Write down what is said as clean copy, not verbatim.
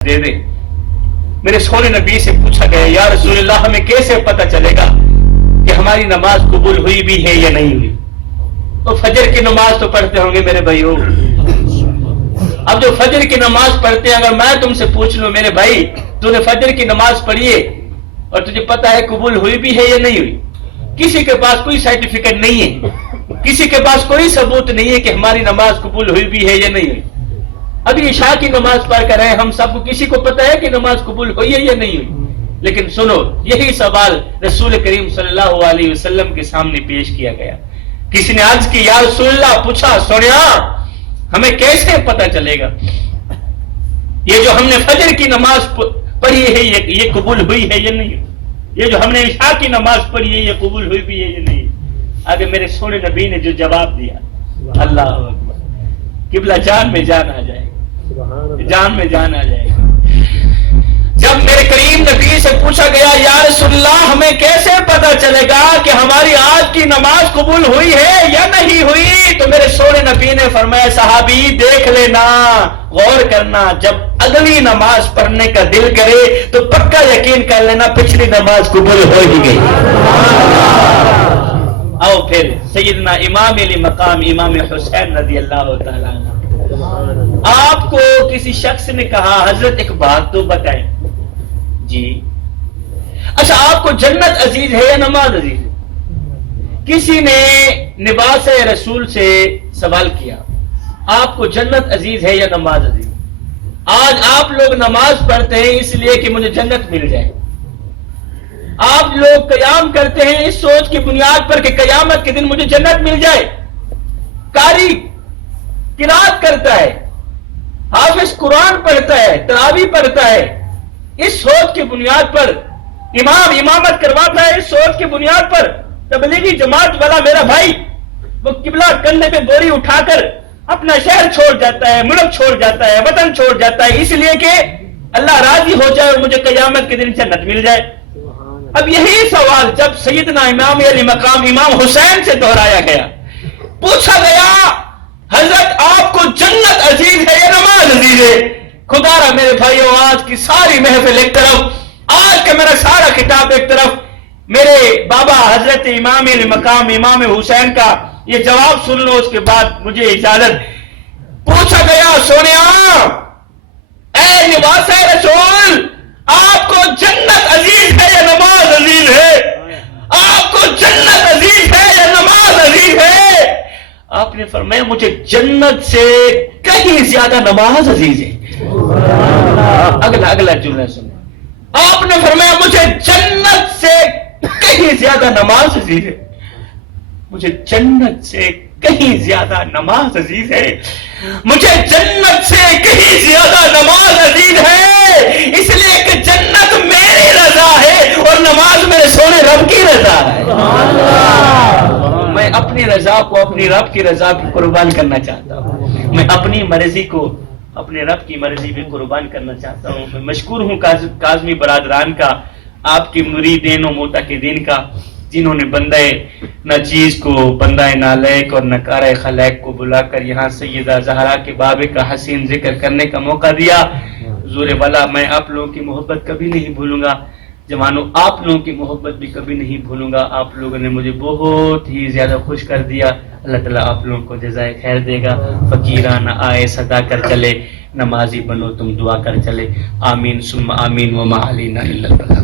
دے دے۔ میرے سونے نبی سے پوچھا گیا یا رسول اللہ ہمیں کیسے پتہ چلے گا کہ ہماری نماز قبول ہوئی بھی ہے یا نہیں ہوئی؟ تو فجر کی نماز تو پڑھتے ہوں گے میرے بھائیو۔ اب جو فجر کی نماز پڑھتے ہیں، اگر میں تم سے پوچھ لوں میرے بھائی تو نے فجر کی نماز پڑھی ہے اور تجھے پتا ہے قبول ہوئی بھی ہے یا نہیں ہوئی؟ کسی کے پاس کوئی سرٹیفکیٹ نہیں ہے، کسی کے پاس کوئی ثبوت نہیں ہے کہ ہماری نماز قبول ہوئی بھی ہے یا نہیں ہوئی۔ ابھی عشاء کی نماز پڑھ کر ہیں، ہم سب کو کسی کو پتا ہے کہ نماز قبول ہوئی ہے یا نہیں ہوئی؟ لیکن سنو، یہی سوال رسول کریم صلی اللہ علیہ وسلم کے سامنے پیش کیا گیا۔ کسی نے عرض کی یا رسول اللہ، پوچھا سونیا ہمیں کیسے پتہ چلے گا یہ جو ہم نے فجر کی نماز پڑھی ہے یہ قبول ہوئی ہے یا نہیں؟ یہ جو ہم نے عشاء کی نماز پڑھی ہے یہ قبول ہوئی بھی ہے یا نہیں؟ آگے میرے سونے نبی نے جو جواب دیا، اللہ اکبر، قبلہ جان میں جان آ جائے گا، جان میں جان آ جائے گا۔ جب میرے کریم نبی سے پوچھا گیا یا رسول اللہ ہمیں کیسے پتہ چلے گا کہ ہماری آج کی نماز قبول ہوئی ہے یا نہیں ہوئی، تو میرے سونے نبی نے فرمایا صحابی دیکھ لینا، غور کرنا، جب اگلی نماز پڑھنے کا دل کرے تو پکا یقین کر لینا پچھلی نماز قبول ہو ہی گئی۔ آؤ پھر سیدنا امام علی مقام امام حسین رضی اللہ تعالیٰ عنہ، آپ کو کسی شخص نے کہا حضرت ایک بات تو بتائیں جی، اچھا آپ کو جنت عزیز ہے یا نماز عزیز ہے؟ کسی نے لباس رسول سے سوال کیا آپ کو جنت عزیز ہے یا نماز عزیز؟ آج آپ لوگ نماز پڑھتے ہیں اس لیے کہ مجھے جنت مل جائے، آپ لوگ قیام کرتے ہیں اس سوچ کی بنیاد پر کہ قیامت کے دن مجھے جنت مل جائے، قاری قرات کرتا ہے، حافظ قرآن پڑھتا ہے، تراویح پڑھتا ہے، اس سوچ کی بنیاد پر امام امامت کرواتا ہے، اس سوچ کی بنیاد پر تبلیغی جماعت والا میرا بھائی وہ قبلہ کندھے پہ بوری اٹھا کر اپنا شہر چھوڑ جاتا ہے، ملک چھوڑ جاتا ہے، وطن چھوڑ جاتا ہے اس لیے کہ اللہ راضی ہو جائے اور مجھے قیامت کے دن جنت مل جائے۔ اب یہی سوال جب سیدنا امام علی مقام امام حسین سے دہرایا گیا، پوچھا گیا حضرت آپ کو جنت عزیز ہے یا نماز عزیز ہے؟ خدا را میرے بھائیو آج کی ساری محفل ایک طرف، آج کا میرا سارا خطاب ایک طرف، میرے بابا حضرت امام علی مقام امام حسین کا یہ جواب سن لو، اس کے بعد مجھے اجازت۔ پوچھا گیا سونیا اے لباس رسول آپ کو جنت عزیز ہے یا نماز عزیز ہے؟ آپ کو جنت عزیز ہے یا نماز عزیز ہے؟ آپ نے فرمایا مجھے جنت سے کہیں زیادہ نماز عزیز ہے۔ اگلا جملہ سنیں، آپ نے فرمایا مجھے جنت سے کہیں زیادہ نماز عزیز ہے، مجھے جنت سے کہیں زیادہ نماز عزیز ہے، مجھے جنت سے کہیں زیادہ نماز عزیز ہے، اس لیے کہ جنت میری رضا ہے اور نماز میرے سونے رب کی رضا ہے۔ میں اپنی رضا کو اپنی رب کی رضا پہ قربان کرنا چاہتا ہوں، میں اپنی مرضی کو اپنے رب کی مرضی پہ قربان کرنا چاہتا ہوں۔ میں مشکور ہوں کاظمی برادران کا، آپ کی مریدین و معتقدین کا، جنہوں نے بندہ ناچیز کو، بندہ نالائق اور نکارہ خلائق کو بلا کر یہاں سیدہ زہرا کے بابے کا حسین ذکر کرنے کا موقع دیا۔ حضور والا میں آپ لوگوں کی محبت کبھی نہیں بھولوں گا، جوانوں آپ لوگوں کی محبت بھی کبھی نہیں بھولوں گا، آپ لوگوں نے مجھے بہت ہی زیادہ خوش کر دیا۔ اللہ تعالیٰ آپ لوگوں کو جزائے خیر دے گا۔ فقیرانہ آئے صدا کر چلے، نمازی بنو تم دعا کر چلے، آمین ثم آمین وما علینا الا البلاغ۔